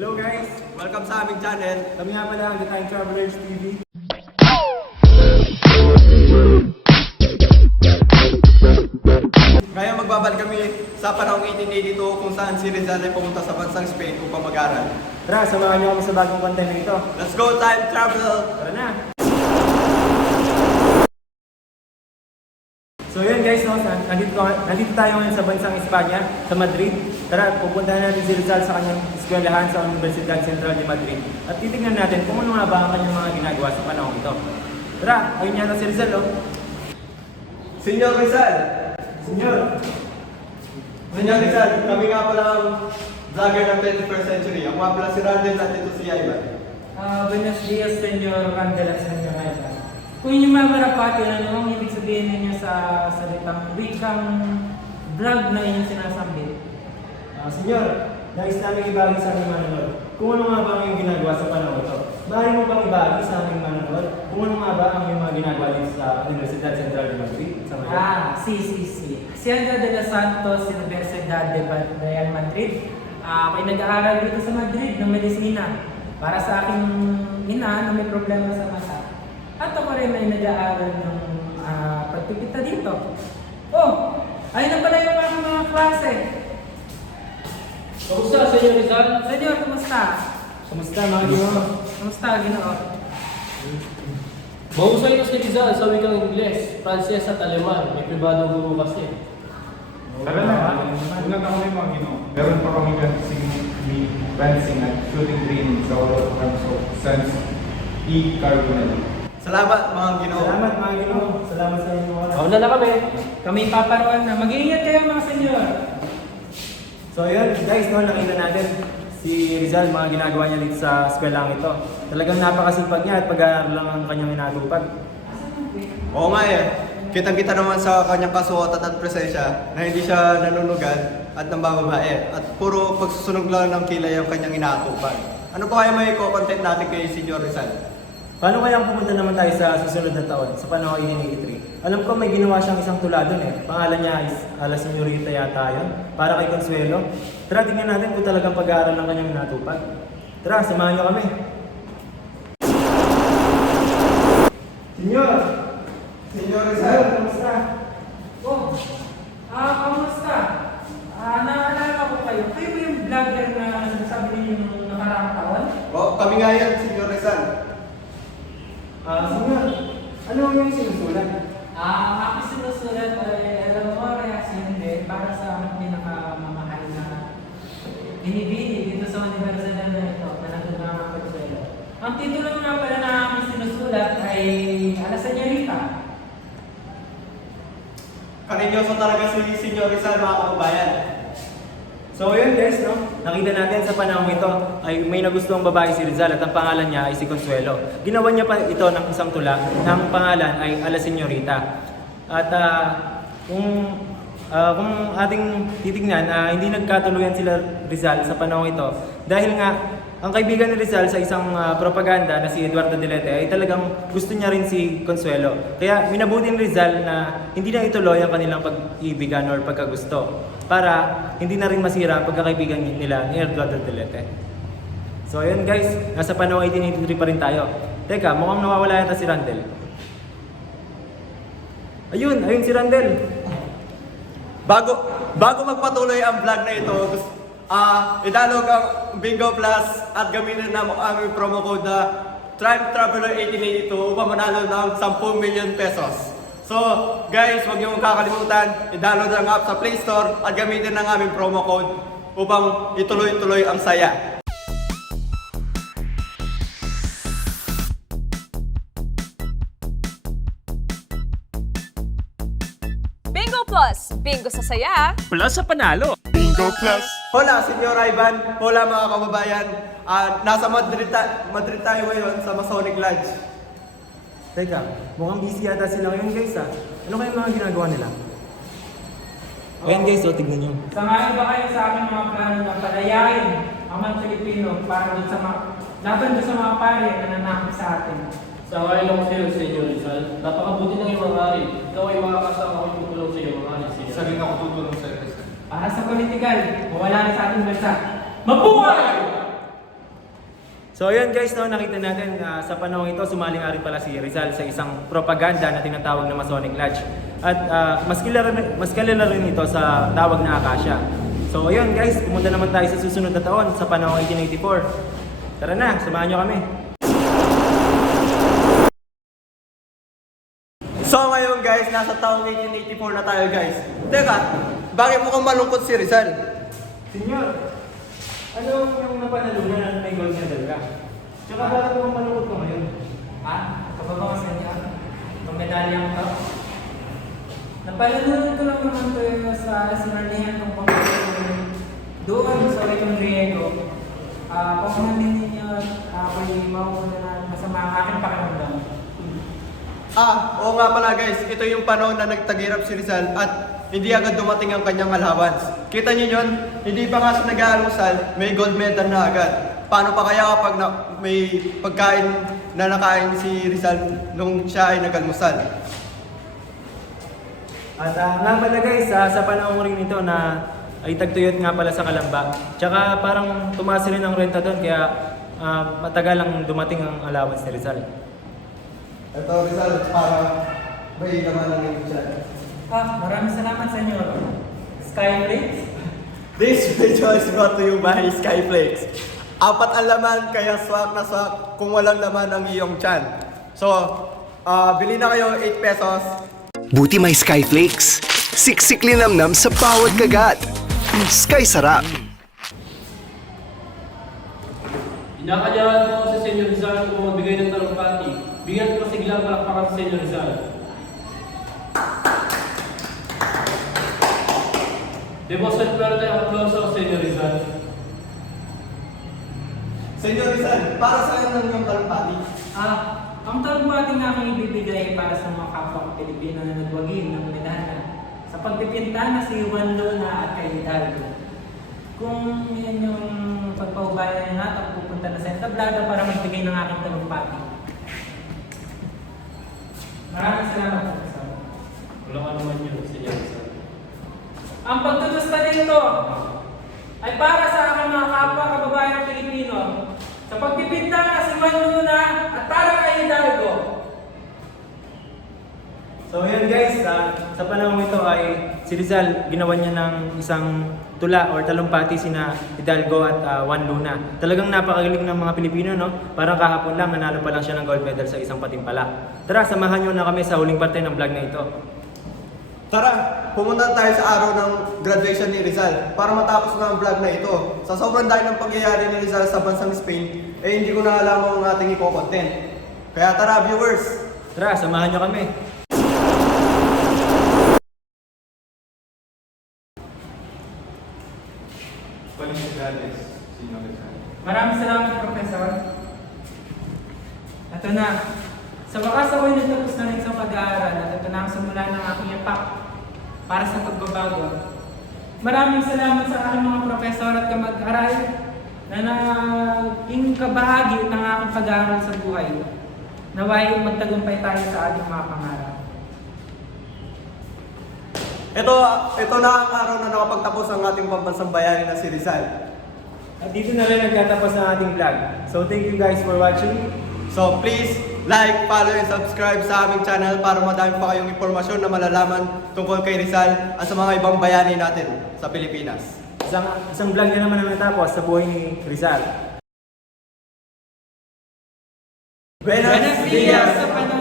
Hello guys! Welcome sa aming channel. Kami nga pala ang The Time Travelers TV. Ngayon magbabalik kami sa panahong 1882 kung saan si Rizal ay pumunta sa bansang Spain upang mag-aral. Tara, samahan niyo kami sa bagong content na ito. Let's go time travel! Tara na! So yun guys, no, nandito tayo ngayon sa bansang Espanya, sa Madrid. Tara, pupuntahan natin si Rizal sa kanyang eskwelahan sa Universidad Central de Madrid. At titignan natin kung ano nga ba ang kanyang mga ginagawa sa panahon ito. Tara, ayun niya na si Rizal, oh. Senyor Rizal! Senyor! Senyor Rizal, kami nga pala ang vlogger ng 21st century. Ako nga pala si Randall at ito si Ivan. Buenos dias, Senyor Randall at Senyor Ivan. Kung inyong mamarapati, ano ang ibig sabihin ninyo sa salitang wikang vlog na inyong sinasambit? Senyor, nais namin ibagi sa aming manonood kung ano nga ba ang iyong ginagawa sa panahon ito. Maaari mo bang ibagi sa aming manonood kung ano nga ba ang iyong mga ginagawa dito sa Universidad Central de Madrid? Sa Madrid? Si. Hacienda de los Santos, Universidad de Real Madrid. Ako'y nag-aaral dito sa Madrid ng medisina para sa aking ina na may problema sa mata. At ako rin ay nag-aaral ng pagpipita dito. Oh, ayun na pala yung aking mga klase. Kamusta, Senyor Rizal? Senyor, kumusta? Kumusta mga ginoo? Kumusta, Ginoo? Mahusay na si Rizal sa wikang Ingles, Pranses at Aleman. May pribadong guru kasi. Tara na, una na kami mga ginoo. Meron pa kami fencing at shooting training sa Order of Sans E. Carbonell. Salamat mga Ginoo. Salamat mga ginoo. Salamat sa inyo mga. Ako na kami. Kami paparoon na. Mag-iingat kayo mga senyor. So yun guys, no, nakita natin si Rizal, mga ginagawa niya dito sa eskwelahan ito. Talagang napakasipag niya at pag-aaral lang ang kanyang inatupag. Oo nga eh. Kitang-kita naman sa kanyang kasuotan at presensya na hindi siya nanunugad at nambababae at puro pagsusunog lang ng kilay ang kanyang inaatupag. Ano pa kaya may content natin kay Senyor Rizal? Paano kaya pumunta naman tayo sa susunod na taon, sa panahon 1883? Alam ko may ginawa siyang isang tula doon eh. Pangalan niya is La Señorita yata yun, para kay Consuelo. Tara, tingnan natin kung talagang pag-aaral ng kanyang natupag. Tara, samahan niyo kami. Senyor! Senyor Rizal! Kamusta? Oh, kamusta? Naalala ko kayo. Kayo ba yung vlogger na sinasabi ninyo nung nakaraang taon? Oh, kami nga yan, Senyor Rizal. Senyor, ano ang iyong sinusulat? Ako sinusulat ay alam mo, reaksyon din para sa aming pinakamamahal na binibini dito sa universidad na ito na nagugama ng Consuelo. Ang titulo nga pala na aming sinusulat ay La Señorita. Kaninyoso talaga si Senyor Rizal, mga kababayan. So yun guys, no? Nakita natin sa panahon ito ay may nagustuhang babae si Rizal at ang pangalan niya ay si Consuelo. Ginawa niya pa ito ng isang tula ng pangalan ay La Señorita. At kung ating titignan, hindi nagkatuluyan sila Rizal sa panahon ito dahil nga ang kaibigan ni Rizal sa isang propaganda na si Eduardo Delete ay talagang gusto niya rin si Consuelo. Kaya minabuti ni Rizal na hindi na ituloy ang kanilang pag-ibigan or pagkagusto para hindi na rin masira ang pagkakaibigan nila ni Eduardo Delete. So ayun guys, nasa panahon 1883 pa rin tayo. Teka, mukhang nawawala yata si Randall. Ayun si Randall. Bago magpatuloy ang vlog na ito, idalog ang Bingo Plus at gamitin na aming promo code na Time Traveler 1882 upang manalo ng 10 million pesos. So guys, huwag niyong kakalimutan, i-download ang app sa Play Store at gamitin ang aming promo code upang ituloy-tuloy ang saya. Bingo Plus! Bingo sa saya! Plus sa panalo. Hola, Senyor Ivan. Hola mga kababayan. Nasa Madrid tayo ngayon sa Masonic Lodge. Teka, mukhang busy yata sila ngayon guys ha. Ano kayong mga ginagawa nila? Ayan guys, tignan nyo. Samahin ba kayo sa aming mga plano na palayain ang mga Pilipino para doon sa laban doon sa mga pare na nanakot sa atin? Sa ngayon lang kayo, Senyor Rizal. Napakabuti ng iyong hari. Ikaw ay makakasama ko yung tutulong sa iyo, mga hari, Senyor. Isa rin ako tutulong sa iyo. Para sa politikal, mawala na sa ating bansa. Mabuhay! So ayun guys, no, nakita natin sa panahon ito, sumali nga rin pala si Rizal sa isang propaganda na tinatawag na Masonic Lodge. At mas kilala rin ito sa tawag na Acacia. So ayun guys, pumunta naman tayo sa susunod na taon sa panahon 1884. Tara na, samahan nyo kami. So ngayon guys, nasa taong 1884 na tayo guys. Teka, bakit mukhang malungkot si Rizal? Senyor, ano yung napanalunan na may gold medal ka? Tsaka bakit mo malungkot ko ngayon? Kababawasan niya. Itong medalyang to. Napalalunan ko lang naman to sa sinarnihan ng pamilya doon sa Wetong Riego. Kung namin ninyo ako'y mauna na masama ang aking pakiramdam. Oo nga pala guys, ito yung panahon na nagtagirap si Rizal at hindi agad dumating ang kanyang allowance. Kita niyo yun, hindi pa nga siya nag-aalmusal, may gold medal na agad. Paano pa kaya kapag may pagkain na nakain si Rizal nung siya ay nag-almusal? At nga pala guys, sa panahon rin ito na ay tagtuyot nga pala sa Kalamba. Tsaka parang tumaas rin ang renta doon kaya matagal lang dumating ang allowance ni Rizal. Ito Rizal, para may naman lang yung siya. Maraming salamat sa inyo. Skyflakes? This video is brought to you by Skyflakes. 4 ang laman, kaya swak na swak kung walang laman ang iyong tiyan. So, bili na kayo 8 pesos. Buti may Skyflakes. Siksik linamnam sa bawat kagat. Sky sarap. Inakanyahan ko sa Senyor Rizal kung magbigay ng talumpati. Bigyan ko masiglang palakpakan sa Senyor Rizal. Demonstrate pero tayo applause sa Senyor Rizal. Senyor Rizal, para saan lang yung talumpati? Ang talumpati nga aking ibibigay para sa mga kapwa Pilipino na nagwagi ng medalya sa pagpipinta na si Juan Luna at kay Hidalgo. Kung yan yung pagpaubayan na natin, pupunta na sa entablada para magbigay ng aking talumpati. Maraming salamat. Walang anuman yun, Senyor Rizal. Ang pagtutusta nito ay para sa aking mga kapwa kababayan Pilipino sa pagpipinta na si Juan Luna at para kay Hidalgo. So yun guys, sa panahon ito ay si Rizal ginawa niya ng isang tula or talumpati sina Hidalgo at Juan Luna. Talagang napakagaling ng mga Pilipino, no? Parang kahapon lang nanalo pa lang siya ng gold medal sa isang patimpala. Tara, samahan niyo na kami sa huling parte ng vlog na ito. Tara, pumunta tayo sa araw ng graduation ni Rizal para matapos na ang vlog na ito. Sa sobrang dahil ng pangyayari ni Rizal sa bansang Spain, hindi ko na alam ang ating i-content. Kaya tara viewers! Tara, samahan niyo kami. Felicidades, Senyor Rizal. Maraming salamat, Professor. Ito na. Sa wakas ako'y nagtapos na rin sa pag-aaral at ito na ang simula ng aking yapak para sa pagbabago. Maraming salamat sa aking mga profesor at kamag-aral na naging kabahagi ng aking pag-aaral sa buhay. Naway magtagumpay tayo sa ating mga pangarap. Ito na ang araw na nakapagtapos ang ating pambansang bayani na si Rizal. At dito na rin nagtatapos ang ating vlog. So thank you guys for watching. So please, like, follow, and subscribe sa aming channel para madami pa kayong impormasyon na malalaman tungkol kay Rizal at sa mga ibang bayani natin sa Pilipinas. Isang vlog na naman ang natapos sa buhay ni Rizal. Buenos Buenos dias sa panahon